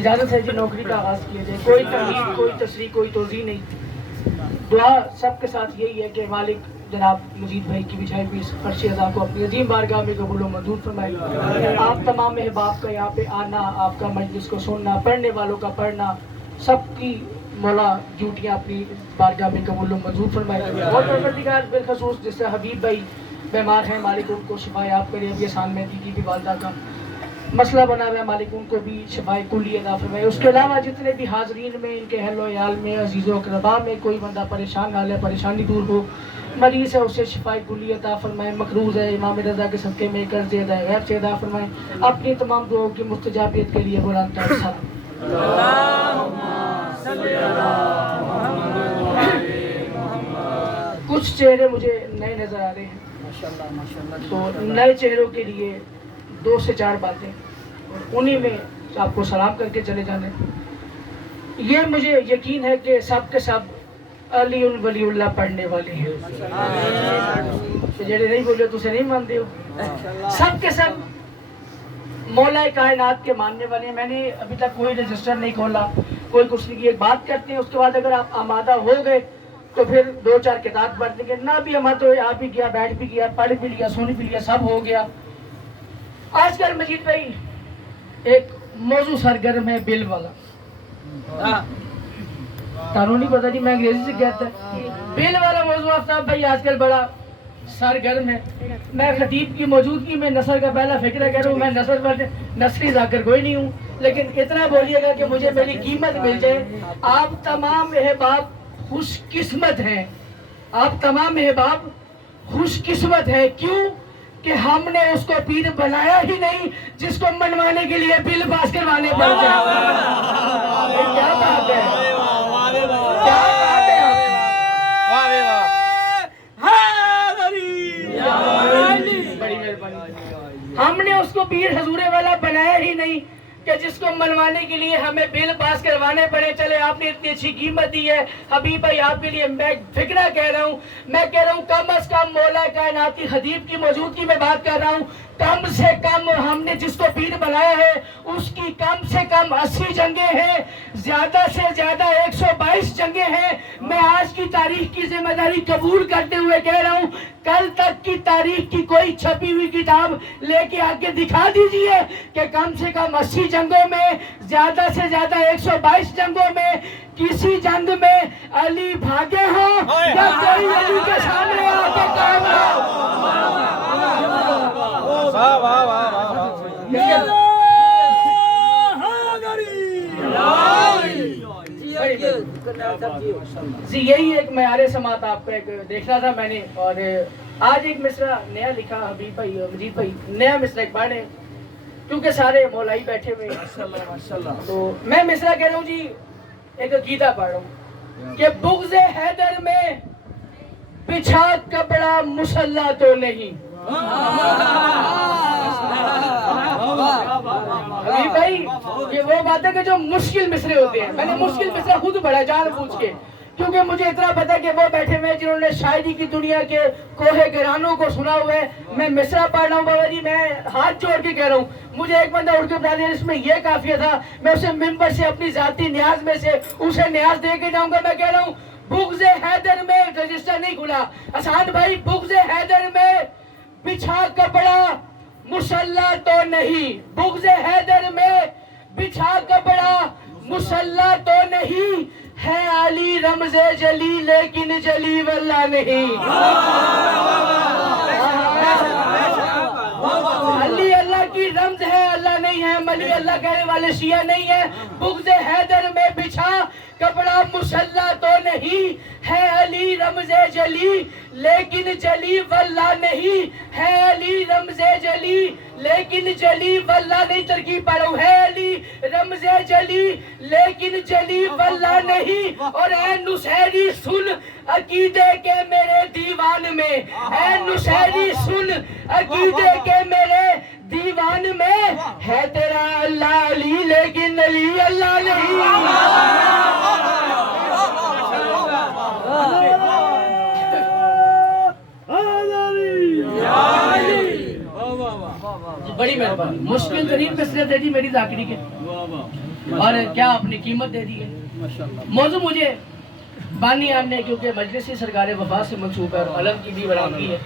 اجازت ہے جی نوکری کا آغاز کیا جائے. کوئی تمہید, کوئی تصریح, کوئی توضیح نہیں. دعا سب کے ساتھ یہی ہے کہ مالک جناب مجید بھائی کی بچھائی ہوئی اس فرش ادا کو اپنی عظیم بارگاہ میں قبول و منظور فرمائے. آپ تمام احباب کا یہاں پہ آنا, آپ کا مجلس کو سننا, پڑھنے والوں کا پڑھنا, سب کی مولا ڈیوٹیاں اپنی بارگاہ میں قبول و منظور فرمائے. اور پروردگار بالخصوص جس سے حبیب بھائی بیمار ہیں, مالک ان کو شفا یاب کرے. ابھی احسان مہدی کی بھی والدہ کا مسئلہ بنا ہوا ہے, مالک ان کو بھی شفائے کلی عطا فرمائے. اس کے علاوہ جتنے بھی حاضرین میں, ان کے اہل و عیال میں, عزیز و اقربا میں کوئی بندہ پریشان حال ہے, پریشانی دور ہو, مریض ہے اسے شفائے کلی عطا فرمائے, مقروض ہے امام رضا کے صدقے میں قرض ادا غیب سے ادا فرمائے. اپنی تمام دعاؤں کی مستجابیت کے لیے بلند ترین سلام. کچھ چہرے مجھے نئے نظر آ رہے ہیں, تو نئے چہروں کے لیے 2 سے 4 باتیں, انہی میں آپ کو سلام کر کے چلے جانے. یہ مجھے یقین ہے کہ سب کے سب علی ولی اللہ پڑھنے والے ہیں. جڑے نہیں بولے تو اسے نہیں مانتے ہو. سب کے سب مولا کائنات کے ماننے والے ہیں. میں نے ابھی تک کوئی رجسٹر نہیں کھولا, کوئی کچھ نہیں. ایک بات کرتے ہیں, اس کے بعد اگر آپ آمادہ ہو گئے تو پھر 2-4 کتاب پڑھ دیں گے. نہ بھی ہمارا تو آپ بھی گیا, بیٹھ بھی گیا, پڑھ بھی لیا, سن بھی لیا, سب ہو گیا. آج کل مجید بھائی ایک موضوع سرگرم ہے, بل والا. قانونی پتہ نہیں, میں انگریزی سے کہتا ہے بل والا موضوع. آفتاب بھائی آج کل بڑا سرگرم ہے. میں خطیب کی موجودگی میں نثر کا پہلا فکرہ کہہ رہا ہوں. میں نثر پر نثری ذاکر کوئی نہیں ہوں, لیکن اتنا بولیے گا کہ مجھے میری قیمت مل جائے. آپ تمام احباب خوش قسمت ہیں, آپ تمام احباب خوش قسمت ہیں. کیوں کہ ہم نے اس کو پیر بنایا ہی نہیں جس کو منوانے کے لیے بل پاس کروانے پڑ جائے. کیا بات ہے, کیا بات ہے. بڑی مہربانی. ہم نے اس کو پیر حضور والا بنایا ہی نہیں کہ جس کو منوانے کے لیے ہمیں بل پاس کروانے پڑے. چلے آپ نے اتنی اچھی قیمت دی ہے حبیب بھائی, آپ کے لیے میں فکرہ کہہ رہا ہوں. میں کہہ رہا ہوں کم از کم مولا کائنات کی خطیب کی موجودگی میں بات کر رہا ہوں, کم سے کم ہم نے جس کو پیر بنایا ہے اس کی کم سے کم 80 جنگیں ہیں, زیادہ سے زیادہ 122 جنگیں ہیں. میں آج کی تاریخ کی ذمہ داری قبول کرتے ہوئے کہہ رہا ہوں, کل تک کی تاریخ کی کوئی چھپی ہوئی کتاب لے کے آگے دکھا دیجئے کہ کم سے کم 80 جنگوں میں, زیادہ سے زیادہ 122 جنگوں میں کسی جنگ میں علی بھاگے ہوں یا کوئی علی کے سامنے آ کے قائم جی. یہی ایک معیار سماعت آپ کا ایک دیکھنا تھا میں نے. اور آج ایک مصرع نیا لکھا حبیب بھائی, مجید بھائی نیا مصرع ایک پڑھے, کیونکہ سارے مولائی بیٹھے ہوئے ہیں. تو میں مصرع کہہ رہا ہوں جی, ایک عقیدہ پڑھ رہا ہوں کہ بغض حیدر میں بچھا کپڑا مسلح تو نہیں. حبیب بھائی یہ وہ بات ہے کہ جو مشکل مصرے ہوتے ہیں. میں نے مشکل مصرع خود پڑھا جان پوچھ کے, کیونکہ مجھے اتنا پتا کہ وہ بیٹھے ہوئے جنہوں نے شاعری کی دنیا کے کوہ گرانوں کو سنا ہوا ہے. میں مصرع پڑھ رہا ہوں بابا جی, میں ہاتھ جوڑ کے کہہ رہا ہوں. مجھے ایک بندہ اڑ کے بتا دیا اس میں یہ قافیہ تھا, میں اسے ممبر سے اپنی ذاتی نیاز میں سے اسے نیاز دے کے جاؤں گا. میں کہہ رہا ہوں بغض حیدر میں, رجسٹر نہیں کھلا احسان بھائی, بغض حیدر میں بچھا کپڑا مسلح تو نہیں. بغض حیدر میں بچھا کپڑا مسلح تو نہیں, ہے علی رمز جلی لیکن جلی واللہ نہیں. علی اللہ کی رمز ہے, اللہ نہیں ہے. ملی اللہ کہنے والے شیعہ نہیں ہے. بغض حیدر میں بچھا کپڑا مسلح تو نہیں, ہے علی رمز جلی لیکن جلی واللہ نہیں. ہے علی رمز جلی لیکن جلی واللہ نہیں. ترکیب پڑھو, ہے علی رمز جلی لیکن جلی واللہ نہیں. اور اے نصیری سن عقیدے کے میرے دیوان میں, اے نصیری سن عقیدے کے میرے دیوان میں, ہے تیرا اللہ علی لیکن علی اللہ نہیں. بڑی مہربانی. مشکل ترین مصرع دے دی میری ذاکری کے. اور کیا اپنی قیمت دے دی ہے. موضوع مجھے بانی عام نے کیونکہ مجلسی سرکار وفا سے منسوب ہے اور علم کی بھی برآمدی ہے.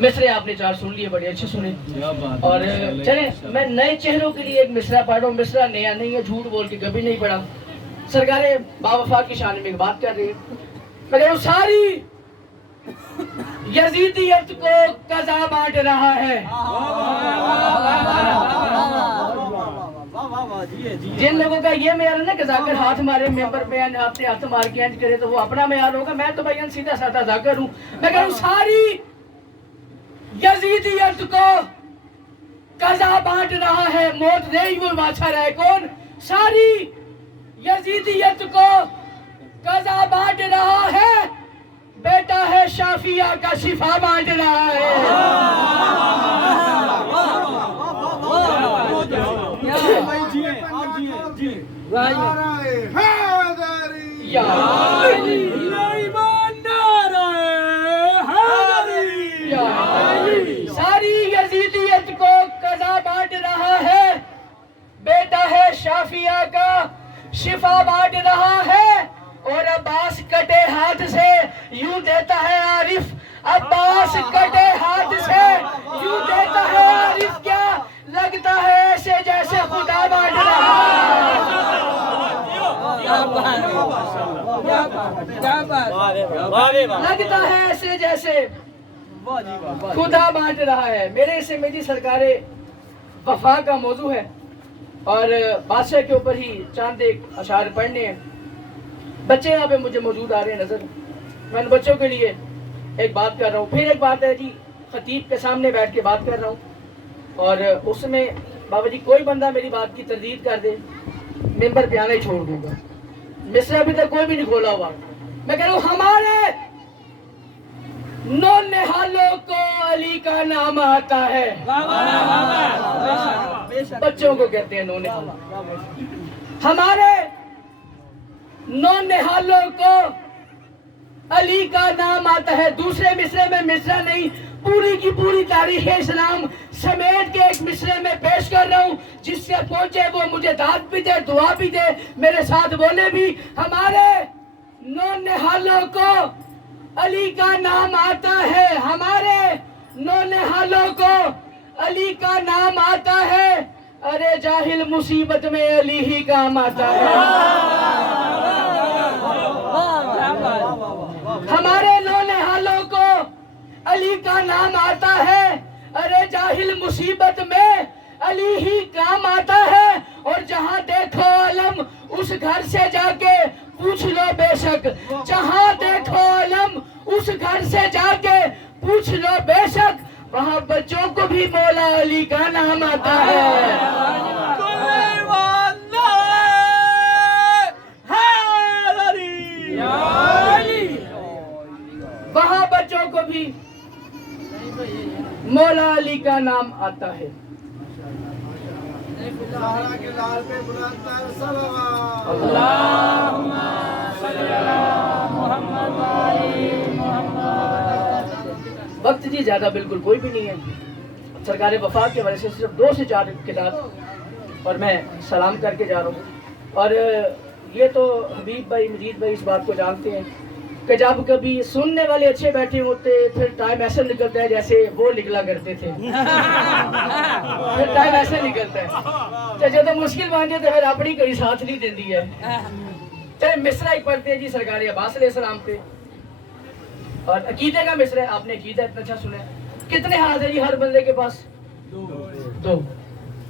مصرے آپ نے 4 سن لیے, بڑے اچھے سنے. اور چلیں میں نئے چہروں کے لیے ایک مصرع پڑھ رہا ہوں. مصرع نیا نہیں ہے, جھوٹ بول کے کبھی نہیں پڑھا. سرکار باوفا کی شان میں ایک بات کر رہی ہے. میں کہہ رہا ہوں ساری یزیدیت کو قضا بانٹ رہا ہے. جن لوگوں کا یہ معیار ہے نا کہ ذاکر ہاتھ مارے ممبر پہ آتے ہاتھ مار کے انج کرے تو وہ اپنا معیار ہوگا. میں تو بھائی سیدھا سادہ ذاکر ہوں. میں کہہ رہا ہوں ساری یزیدیت کو قضا بانٹ رہا ہے. موت نہیں وہ بادشاہ رہے کون. ساری یزیدیت کو قضا بانٹ رہا ہے. بیٹا ہے شافیہ کا شفا بانٹ رہا ہے. ساری یزیدیت کو قضا بانٹ رہا ہے. بیٹا ہے شافیہ کا شفا بانٹ رہا ہے. اور عباس کٹے ہاتھ سے یوں دیتا ہے عارف. عباس کٹے ہاتھ سے یوں دیتا ہے عارف. کیا لگتا ہے ایسے جیسے خدا بانٹ رہا ہے. لگتا ہے ایسے جیسے خدا بانٹ رہا ہے. میرے سے میری سرکار وفا کا موضوع ہے اور بادشاہ کے اوپر ہی چاند ایک اشعار پڑھنے ہیں. بچے یہاں پہ مجھے موجود آ رہے ہیں نظر. میں ان بچوں کے لیے ایک بات کر رہا ہوں. پھر ایک بات ہے جی, خطیب کے سامنے بیٹھ کے بات کر رہا ہوں اور اس میں بابا جی کوئی بندہ میری بات کی تردید کر دے ممبر پہ آنا ہی چھوڑ دوں گا. مصرع ابھی تک کوئی بھی نہیں کھولا ہوا. میں کہہ رہا ہوں ہمارے نونہالوں کو علی کا نام آتا ہے. بچوں کو کہتے ہیں نونہال. ہمارے نونہالوں کو علی کا نام آتا ہے. دوسرے مصرے میں مصرع نہیں, پوری کی پوری تاریخ اسلام سمیٹ کے ایک مصرے میں پیش کر رہا ہوں. جس سے پہنچے وہ مجھے داد بھی دے, دعا بھی دے, میرے ساتھ بولے بھی. ہمارے نونہالوں کو علی کا نام آتا ہے. ہمارے نونہالوں کو علی کا نام آتا ہے. ارے جاہل مصیبت میں علی ہی کام آتا ہے. ہمارے نونہالوں کو علی کا نام آتا ہے. ارے جاہل مصیبت میں علی ہی کام آتا ہے. اور جہاں دیکھو علم اس گھر سے جا کے پوچھ لو بے شک. جہاں دیکھو علم اس گھر سے جا کے پوچھ لو بے شک. وہاں بچوں کو بھی مولا علی کا نام آتا ہے. وہاں بچوں کو بھی مولا علی کا نام آتا ہے. وقت جی زیادہ بالکل کوئی بھی نہیں ہے. سرکار وفا کے وجہ سے صرف 2 سے 4 کتاب اور میں سلام کر کے جا رہا ہوں. اور یہ تو حبیب بھائی مجید بھائی اس بات کو جانتے ہیں کہ جب کبھی سننے والے اچھے بیٹھے ہوتے پھر ٹائم ایسے نکلتا ہے جیسے وہ نکلا کرتے تھے. پھر ٹائم ایسے نکلتا ہے جب تو مشکل مانگے تو پھر اپنی کوئی ساتھ نہیں دیتی ہے. چلے مصرع ایک پڑھتے ہیں جی سرکار عباس علیہ السلام پہ. اور عقیدے کا مصرع آپ نے عقیدہ اتنا اچھا سنا ہے. کتنے ہاتھ ہیں جی ہر بندے کے پاس؟ 2.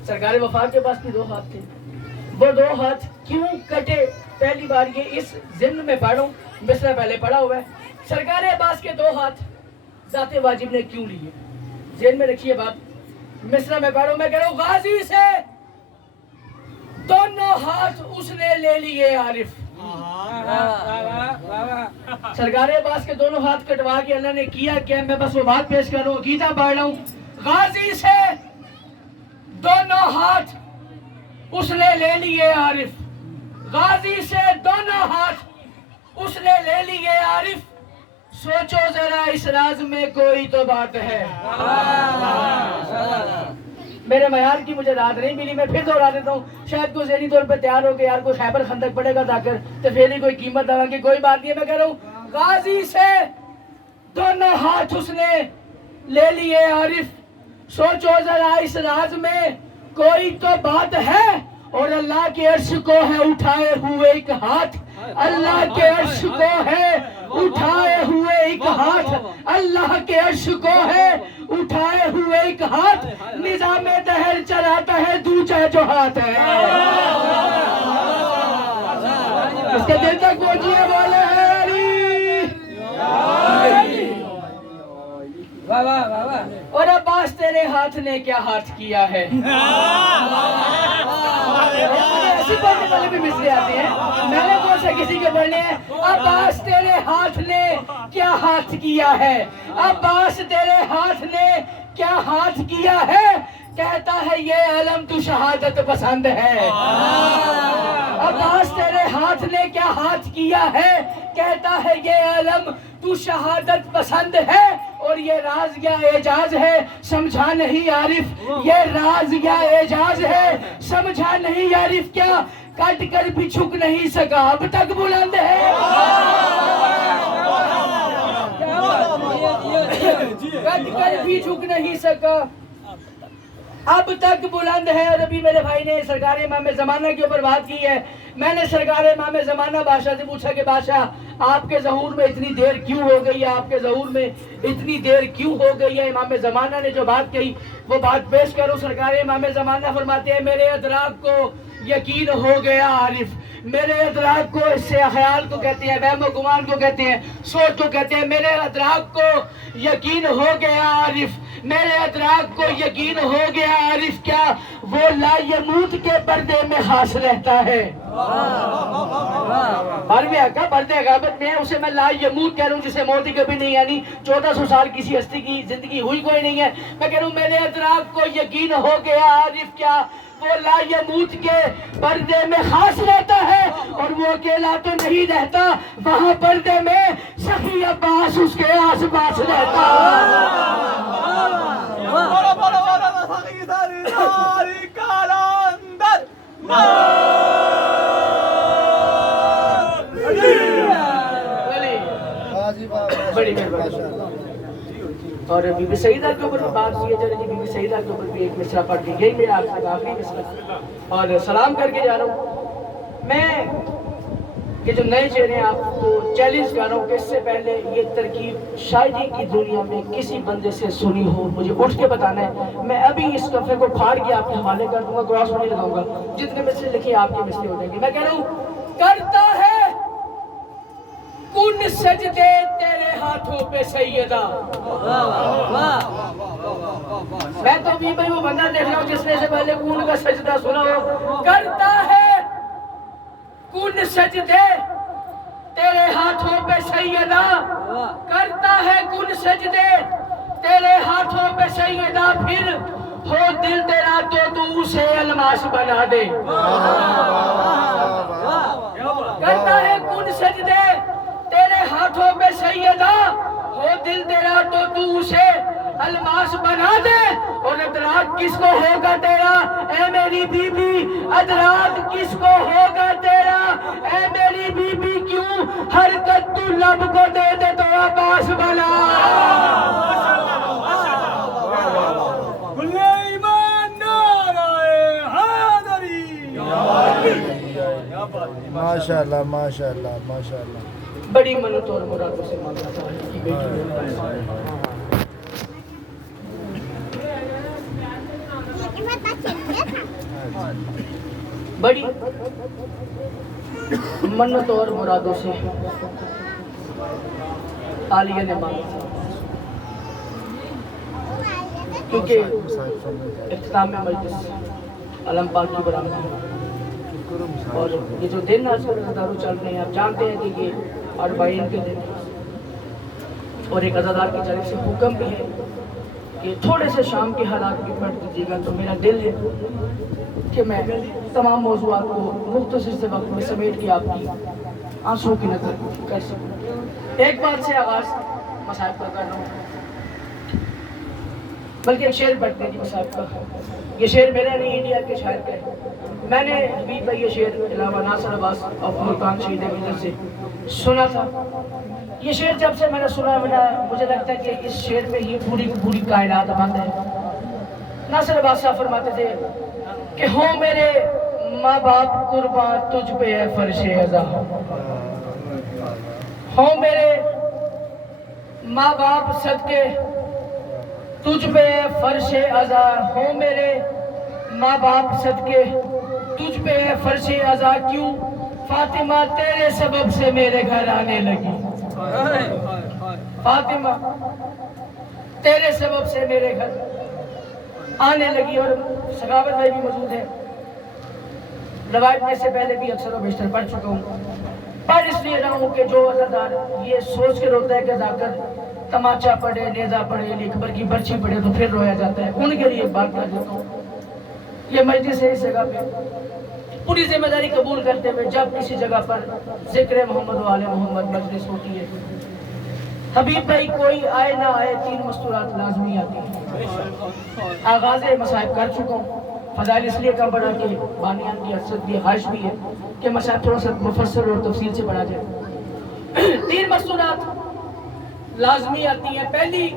سرکار وفا کے پاس بھی 2 ہاتھ تھے. وہ 2 ہاتھ کیوں کٹے؟ پہلی بار یہ اس ضمن میں پڑھوں. مصرع پہلے پڑھا ہوا ہے. سرکار عباس کے 2 ہاتھ ذات واجب نے کیوں لیے؟ ذہن میں رکھیے بات. مصرع میں پڑھوں. میں کہہ رہا ہوں غازی سے دونوں ہاتھ اس نے لے لیے عارف. سرکار عباس کے 2 ہاتھ کٹوا کے اللہ نے کیا کیا؟ میں بس وہ بات پیش کر رہا ہوں, عقیدہ پڑھ رہا ہوں. غازی سے 2 ہاتھ اس نے لے لیے عارف. غازی سے 2 ہاتھ اس نے لے لیے عارف. سوچو ذرا اس راز میں کوئی تو بات ہے. میرے معیار کی مجھے رات نہیں ملی. میں پھر دوہرا دیتا ہوں, شاید کوئی ذہنی طور پہ تیار ہو کہ یار کوئی خیبر خندق پڑے گا تاکر تو پھر ہی کوئی قیمت دوا کی کوئی بات نہیں ہے. میں کہہ رہا ہوں غازی سے دونوں ہاتھ اس نے لے لیے عارف. سوچو ذرا اس راز میں کوئی تو بات ہے, اور اللہ کے عرش کو ہے اٹھائے ہوئے ایک ہاتھ. اللہ کے عرش کو ہے اٹھائے ہوئے ایک ہاتھ. اللہ کے عرش کو ہے اٹھائے ہوئے ایک ہاتھ. نظام دہر چلاتا ہے دوجا جو ہاتھ ہے. اس کے دل تک پہنچیے والے ہیں اور عباس تیرے ہاتھ نے کیا ہاتھ کیا ہے. ایسی پڑھنے والے بھی مصرے آتے ہیں, میں نے کون سے کسی کے پڑھنے ہیں. عباس تیرے ہاتھ نے کیا ہاتھ کیا ہے. عباس تیرے ہاتھ نے کیا ہاتھ کیا ہے. کہتا ہے یہ علم تو شہادت پسند ہے. عباس تیرے ہاتھ نے کیا ہاتھ کیا ہے. کہتا ہے یہ علم تو شہادت پسند ہے. اور یہ راز یا اعجاز ہے سمجھا نہیں عارف. یہ راز یا اعجاز ہے سمجھا نہیں عارف. کیا کٹ کر بھی چھک نہیں سکا اب تک بلند ہے. کٹ کر بھی چھک نہیں سکا اب تک بلند ہے. اور ابھی میرے بھائی نے سرکار امام زمانہ کے اوپر بات کی ہے. میں نے سرکار امام زمانہ بادشاہ سے پوچھا کہ بادشاہ آپ کے ظہور میں اتنی دیر کیوں ہو گئی ہے, آپ کے ظہور میں اتنی دیر کیوں ہو گئی ہے. امام زمانہ نے جو بات کہی وہ بات پیش کرو. سرکار امام زمانہ فرماتے ہیں میرے ادراک کو یقین ہو گیا عارف. میرے ادراک کو, اس سے خیال کو کہتے ہیں, وہم و گمان کو کہتے ہیں, سوچ کو کہتے ہیں. میرے ادراک کو یقین ہو گیا عارف. میرے ادراک کو یقین ہو گیا عارف. کیا وہ لا یموت کے پردے میں خاص رہتا ہے. عربی کا پردے غیبت میں ہے, اسے میں لا یموت کہہ رہا ہوں جسے موت ہی کبھی نہیں آنی. 1400 سال کسی ہستی کی زندگی ہوئی کوئی نہیں ہے. میں کہہ رہا ہوں میرے ادراک کو یقین ہو گیا عارف. کیا وہ لا یموت کے پردے میں خاص رہتا ہے, اور وہ اکیلا تو نہیں رہتا. وہاں پردے میں سخی عباس اس کے آس پاس رہتا. بڑی مہربانی. اور بی بی سعیدہ کے اوپر بات کی ہے. چلے جی بی بی سعیدہ کے اوپر بھی ایک مصرع پڑھ دی. یہی میرا آپ سے آخری مصرع اور سلام کر کے جا رہا ہوں. میں یہ جو نئے چہرے ہیں آپ کو چیلنج کر رہا ہوں کہ اس سے پہلے یہ ترکیب شاعری کی دنیا میں کسی بندے سے سنی ہو مجھے اٹھ کے بتانا ہے. میں ابھی اس کفے کو پھاڑ کے آپ کے حوالے کر دوں گا, کراس نہیں لگاؤں گا. جتنے مصرے لکھے آپ کے مصرے ہو جائیں گے. میں کہہ رہا ہوں کرتا ہے کن سجدے تیرے ہاتھوں پہ سیدہ. میں تو بھی بھائی وہ بندہ دیکھ رہا ہوں جس نے سے پہلے کن کا سجدہ سنا ہو. کرتا ہے کن سجدے تیرے ہاتھوں پہ سیدہ. کرتا ہے کن سجدے تیرے ہاتھوں پہ سیدہ. پھر ہو دل تیرا تو اسے الماس بنا دے. کرتا ہے کن سجدے تیرے ہاتھوں پہ سیدہ. ہو دل تیرا تو اسے الماس بنا دے. اور ادراک کس کو ہوگا تیرا اے میری بی بی. ادراک کس کو ہوگا تیرا اے میری بی بی. کیوں حرکت تو لب کو دے دے تو عباس بنا. ماشاءاللہ ماشاءاللہ ماشاءاللہ. بڑی منت اور مرادوں سے مانگا تھا کی بیٹی. بڑی منت اور مرادوں سے عالیہ نے مانگا تھا, کیونکہ اختتام مجلس علم پاک کی برآمد اور یہ جو دن آج کل دارو چل رہے ہیں آپ جانتے ہیں کہ یہ 40 کے دن اور ایک عزادار کی جانب سے حکم بھی ہے کہ تھوڑے سے شام کے حالات بھی پڑھ دیجیے گا. تو میرا دل ہے کہ میں تمام موضوعات کو مختصر سے وقت میں سمیٹ کے آپ کی آنسوں کی نقل کر سکوں. ایک بات سے آغاز مسائل کا کر رہا ہوں. بلکہ ایک شعر پڑھتے ہیں جی صاحب کا. یہ شعر میرا نہیں, انڈیا کے شاعر کا ہے. میں نے حبیب بھائی یہ شعر علاوہ ناصر عباس اور ملتان شہید احمد سے سنا تھا. یہ شعر جب سے میں نے سنا مجھے لگتا ہے کہ اس شعر میں ہی پوری کائنات بند ہے. ناصر عباس صاحب فرماتے تھے کہ ہوں میرے ماں باپ قرباں تجھ پہ ہے فرش ازاں, ہوں میرے ماں باپ صدقے تجھ پہ ہے فرش ازاں, ہوں میرے ماں باپ صدقے تجھ پہ ہے فرش ازاں, کیوں فاطمہ تیرے سبب سے میرے گھر آنے لگی, فاطمہ تیرے سبب سے میرے گھر آنے لگی. اور سخاوت بھائی بھی موجود ہے, روایت میں سے پہلے بھی اکثر و بیشتر پڑھ چکا ہوں. پر اس لیے رہا ہوں کہ جو عزادار یہ سوچ کے روتا ہے کہ جا کر تماچا پڑے, نیزہ پڑے, اکبر کی برچی پڑے تو پھر رویا جاتا ہے, ان کے لیے ایک بات کر دیتا ہوں. یہ مجلس ہے, اس جگہ پہ پوری ذمہ داری قبول کرتے ہوئے جب کسی جگہ پر ذکر محمد و آل محمد مجلس ہوتی ہے, حبیب بھائی کوئی آئے نہ آئے 3 مستورات لازمی آتی ہیں. آغاز مصائب کر چکا ہوں, فضائل اس لیے کم بڑھا کہ بانیان کی حسرت بھی خواہش بھی ہے کہ مصائب تھوڑا سا مفصل اور تفصیل سے پڑھا جائے. 3 مستورات لازمی آتی ہیں. پہلی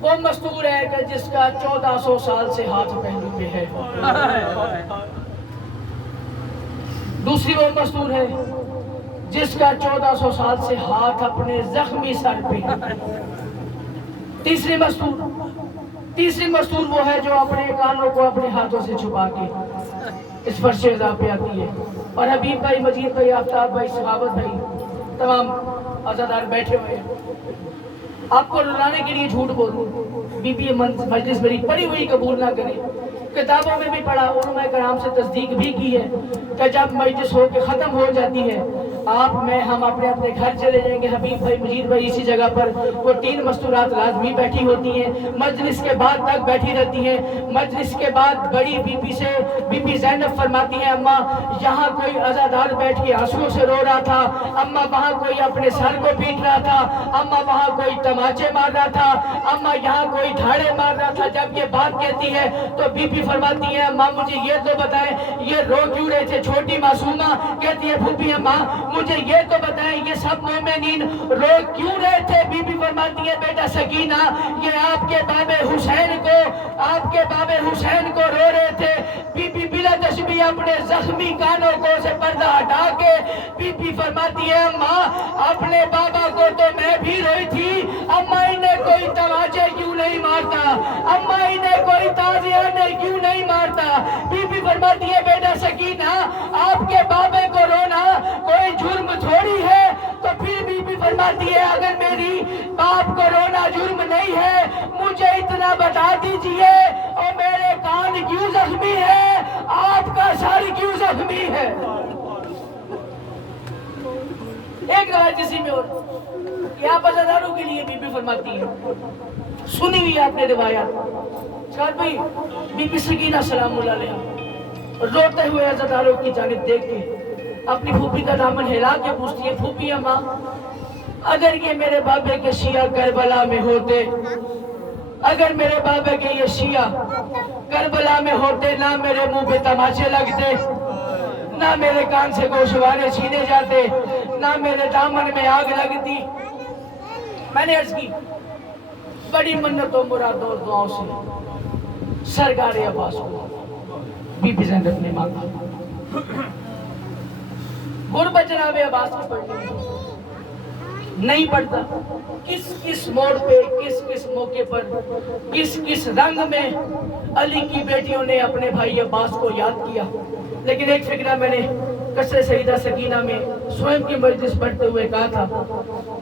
وہ مستور ہے کہ جس کا 1400 سال سے ہاتھ پہلو پہ ہے. دوسری وہ مستور ہے جس کا 1400 سال سے ہاتھ اپنے زخمی سر پہ ہے. تیسری مستور وہ ہے جو اپنے کانوں کو اپنے ہاتھوں سے چھپا کے اس فرش ازاں پہ آتی ہے. اور حبیب بھائی, مجید بھائی, آفتاب بھائی, سخاوت بھائی, تمام عزادار بیٹھے ہوئے ہیں. آپ کو رلانے کے لیے جھوٹ بولوں, بی بی مجلس میری پڑھی ہوئی قبول نہ کرے, کتابوں میں بھی پڑھا, علماء کرام سے تصدیق بھی کی ہے کہ جب مجلس ہو کے ختم ہو جاتی ہے آپ میں ہم اپنے گھر چلے جائیں گے. حبیب بھائی, مجید بھائی اسی جگہ پر وہ 3 مستورات لازمی بیٹھی ہوتی ہیں, مجلس کے بعد تک بیٹھی رہتی ہیں. مجلس کے بعد بڑی بی بی زینب فرماتی ہیں اماں یہاں کوئی عزادار بیٹھ کے آنسوؤں سے رو رہا تھا, اماں وہاں کوئی اپنے سر کو پیٹ رہا تھا, اماں وہاں کوئی تماچے مار رہا تھا, اماں یہاں کوئی دھاڑے مار رہا تھا. جب یہ بات کہتی ہے تو بی بی فرماتی ہے اماں مجھے یہ تو بتائیں یہ رو کیوں رہے تھے. چھوٹی معصومہ کہتی ہے پھوپھی اماں مجھے یہ تو بتائیں یہ سب مومنین رو کیوں رہے تھے. بی بی فرماتی ہے بیٹا سکینہ یہ آپ کے باب حسین کو رو رہے تھے. بی بی بلا تشبیہ اپنے زخمی کانوں کو سے پردہ ہٹا کے بی بی فرماتی ہے اماں اپنے بابا کو تو میں بھی روئی تھی, اماں انہیں کوئی تماچے کیوں نہیں مارتا, اماں انہیں کوئی تازیانے کیوں نہیں مارتا. بی بی فرماتی ہے بیٹا سکینہ آپ کے بابے کو رونا کوئی جرم تھوڑی ہے. تو پھر بی بی فرماتی ہے اگر میری باپ کو رونا جرم نہیں ہے مجھے اتنا بتا دیجئے اور میرے کان کیوں زخمی ہے, آپ کا سر کیوں زخمی ہے. ایک روایت اسی میں اور کہ آپ عزاداروں کے لیے بی بی فرماتی ہے, سنی ہوئی آپ نے روایات. شاید بھائی بی بی سکینہ سلام اللہ علیہ روتے ہوئے عزاداروں کی جانب دیکھ کے اپنی پھوپھی کا دامن ہلا کے پوچھتی ہے پھوپھی اماں اگر یہ میرے بابے کے شیعہ کربلا میں ہوتے, اگر میرے بابے کے یہ شیعہ کربلا میں ہوتے نہ میرے منہ پہ تماچے لگتے, نہ میرے کان سے گوشوارے چھینے جاتے, نہ میرے دامن میں آگ لگتی. میں نے عرض کی بڑی منتوں مرادوں اور دعاؤں سے سرکار عباس کو بی بی زینب نے مانگا. غربت جناب عباس کی پڑھنی نہیں پڑھتا, کس موڑ پہ کس موقع پر کس رنگ میں علی کی بیٹیوں نے اپنے بھائی عباس کو یاد کیا. لیکن ایک فکرہ میں نے قصر سیدہ سکینہ میں سوئم کی مجلس پڑھتے ہوئے کہا تھا,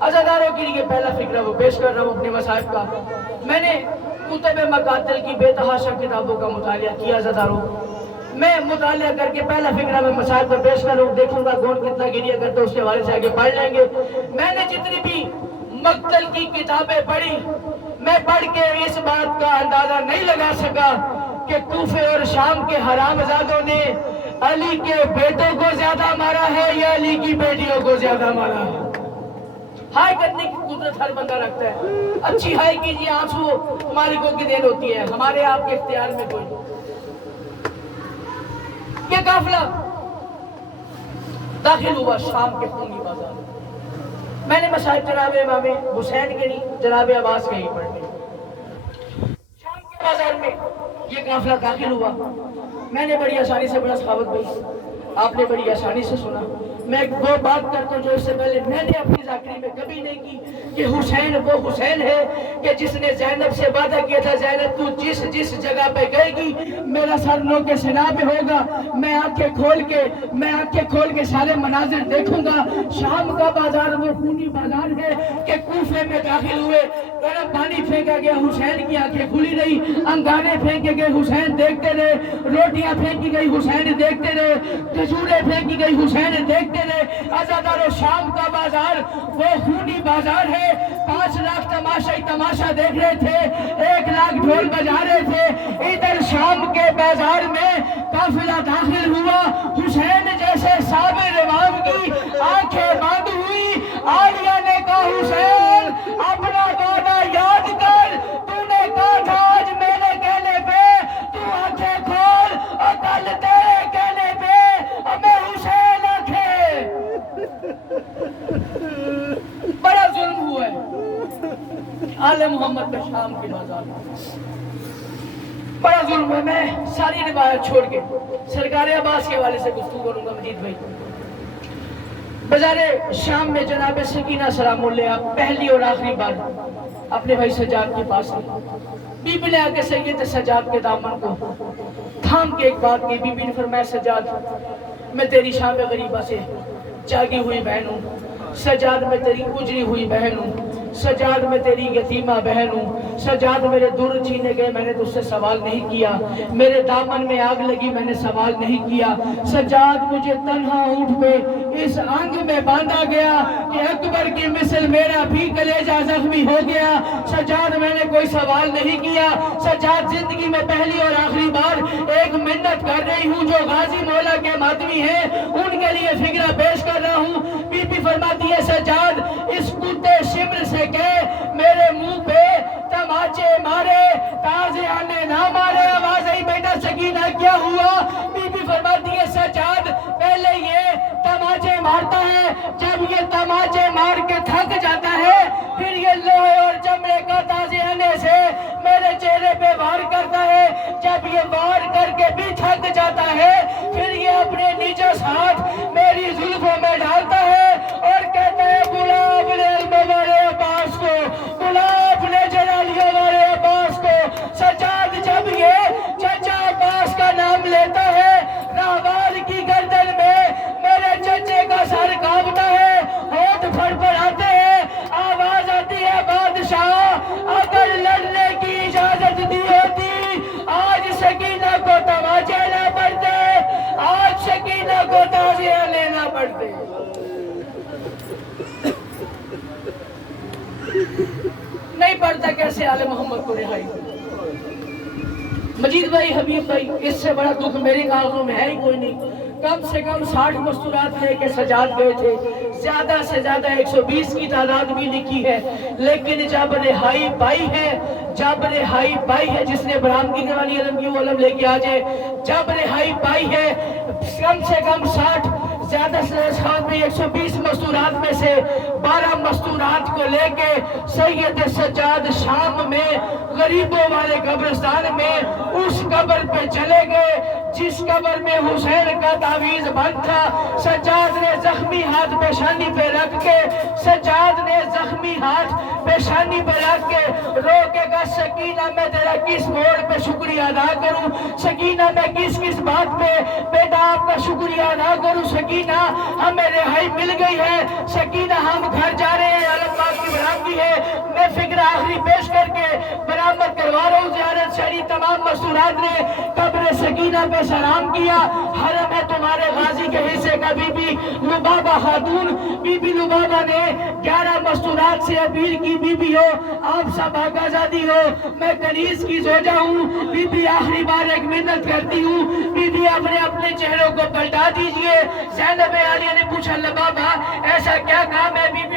عزاداروں کے لیے پہلا فکرہ وہ پیش کر رہا ہوں اپنے مصائب کا. میں نے کتب مقاتل کی بے تحاشا کتابوں کا مطالعہ کیا. عزاداروں میں مطالعہ کر کے پہلا فکرہ میں مصائب کا پیش کر رہا ہوں, دیکھوں گا کون کتنا گریہ کرتا اس کے حوالے سے آگے پڑھ لیں گے. میں نے جتنی بھی مقتل کی کتابیں پڑھی میں پڑھ کے اس بات کا اندازہ نہیں لگا سکا کہ کوفے اور شام کے حرامزادوں نے علی کے بیٹوں کو زیادہ مارا ہے یا علی کی بیٹیوں کو زیادہ مارا ہے. ہائے کرنے کی قدرت ہر بندہ رکھتا ہے. اچھی ہائے کیجیے, آنسو مالکوں کی دین ہوتی ہے, ہمارے آپ کے اختیار میں کوئی نہیں. یہ قافلہ داخل ہوا شام کے خونی بازار. میں نے مصاحب جناب امام حسین کے نہیں, جناب عباس کے ہی پڑھنے. شام کے بازار میں یہ قافلہ داخل ہوا. میں نے بڑی آسانی سے بڑا سخاوت بھائی, آپ نے بڑی آسانی سے سنا. میں وہ بات کرتا ہوں جو اس سے پہلے میں نے اپنی ذاکری میں کبھی نہیں کی, کہ حسین وہ حسین ہے کہ جس نے زینب سے وعدہ کیا تھا, زینب تو جس جس جگہ پہ گئے گی میرا سر نو کے سنا پہ ہوگا, میں آنکھیں کھول کے سارے مناظر دیکھوں گا. شام کا بازار وہ خونی بازار ہے کہ کوفے میں داخل ہوئے, گرم پانی پھینکا گیا, حسین کی آنکھیں کھلی رہی, انگارے پھینکے گئے, حسین دیکھتے رہے, روٹیاں پھینکی گئی, حسین دیکھتے رہے, کھجوریں پھینکی گئی, حسین دیکھتے رہے. عزادارو شام کا بازار وہ خونی بازار ہے. 5 لاکھ تماشائی تماشا دیکھ رہے تھے, 1 لاکھ ڈھول بجا رہے تھے. ادھر شام کے بازار میں قافلہ داخل ہوا, حسین جیسے صابر امام کی آنکھیں بند ہوئی. عالیہ نے کہا حسین اپنا وعدہ یاد کر, تو نے کہا تھا آج میرے کہنے پہ تو آنکھیں کھول, اور کل تیرے کہنے پہ اور میں حسین آنکھیں. بڑا ظلم ہوا ہے آل محمد پہ شام کے بازار میں, بڑا ظلم ہے. میں ساری روایت چھوڑ کے سرکار عباس کے حوالے سے گفتگو کروں گا. مجید بھائی, بازار شام میں جناب سکینہ سلام اللہ پہلی اور آخری بار اپنے بھائی سجاد کے پاس آئی. بی بی نے آ کے سید سجاد کے دامن کو تھام کے ایک بات کی. بی بی نے فرمایا سجاد میں تیری شام غریبہ سے جاگی ہوئی بہن ہوں, سجاد میں تیری اجری ہوئی بہن ہوں, سجاد میں تیری یتیمہ بہن ہوں. سجاد میرے دور چھینے گئے, میں نے تجھ سے سوال نہیں کیا. میرے دامن میں آگ لگی, میں نے سوال نہیں کیا. سجاد مجھے تنہا اونٹ پہ اس آنگ میں باندھا گیا کہ اکبر کی مثل میرا بھی کلیجہ زخمی ہو گیا. سجاد میں نے کوئی سوال نہیں کیا. سجاد زندگی میں پہلی اور آخری بار ایک منت کر رہی ہوں, جو غازی مولا کے ماتمی ہیں ان کے لیے فکرہ پیش کر رہا ہوں. بی بی فرماتی ہے سجاد اس کتے شمر سے کہے میرے منہ پہ تماچے مارے, تازیہ نے نہ مارے. آواز آئی بیٹا سکینہ کیا ہوا؟ بی بی فرماتی ہے سجاد پہلے یہ تماچے مارتا ہے, جب یہ تماچے مار کے تھک جاتا ہے پھر یہ لوہے اور چمڑے کا تازیانے سے میرے چہرے پہ وار کرتا ہے. جب یہ وار کر کے بھی تھک جاتا ہے پھر یہ اپنے نیچے ہاتھ میری زلفوں میں ڈالتا ہے اور کہتا ہے بلا اپنے علم والے عباس کو, بلا اپنے جلالیوں والے عباس کو. سجاد جب یہ چچا عباس کا نام لیتا ہے راہوار کی گردن میں میرے چچے کا سر کانپتا ہے, ہونٹ پھڑپڑاتے ہیں, آواز آتی ہے بادشاہ اگر لڑنے کی اجازت دی ہوتی آج سکینہ کو تماچے نہ پڑتے, آج سکینہ کو تازیہ لینا پڑتے. نہیں پڑتا کیسے آل محمد کو رہائی. مجید بھائی, حبیب بھائی, اس سے بڑا دکھ میرے کاغذوں میں ہے ہی کوئی نہیں. کم سے کم 60 مستورات لے کے سجاد گئے تھے, زیادہ سے زیادہ 120 کی تعداد بھی لکھی ہے. لیکن جب رہائی پائی ہے جس نے برامگی کرانی علم کی وہ علم لے کے آ جائے. جب رہائی پائی ہے کم سے کم 60 زیادہ سے زیادہ 120 مستورات میں سے 12 مستورات کو لے کے سید سجاد شام میں غریبوں والے قبرستان میں اس قبر پہ چلے گئے جس قبر میں حسین کا تعویذ بند تھا. سجاد نے زخمی ہاتھ پیشانی پہ رکھ کے رو کے کہا سکینہ میں تیرا کس موڑ پہ شکریہ ادا کروں, سکینہ میں کس بات پہ بیٹا آپ کا شکریہ ادا کروں. سکینہ ہمیں رہائی مل گئی ہے, سکینہ ہم گھر جا رہے ہیں, علم پاک کی برامگی ہے. میں فکر آخری پیش کر کے برآمد کروا رہا ہوں. زیارت شریف تمام مستورات نے قبر سکینہ پہ سلام کیا. حرم ہے تمہارے غازی کے حصے کا. بی بی لبابہ خاتون, بی بی لبابہ نے 11 مستورات سے اپیل کی, بی بی ہو آپ سب آزادی ہو, میں کنیز کی زوجہ ہوں. بی بی آخری بار ایک منت کرتی ہوں, بی بی اپنے چہروں کو پلٹا دیجئے. زینب عالیہ نے پوچھا لبابہ ایسا کیا کام ہے؟ Be be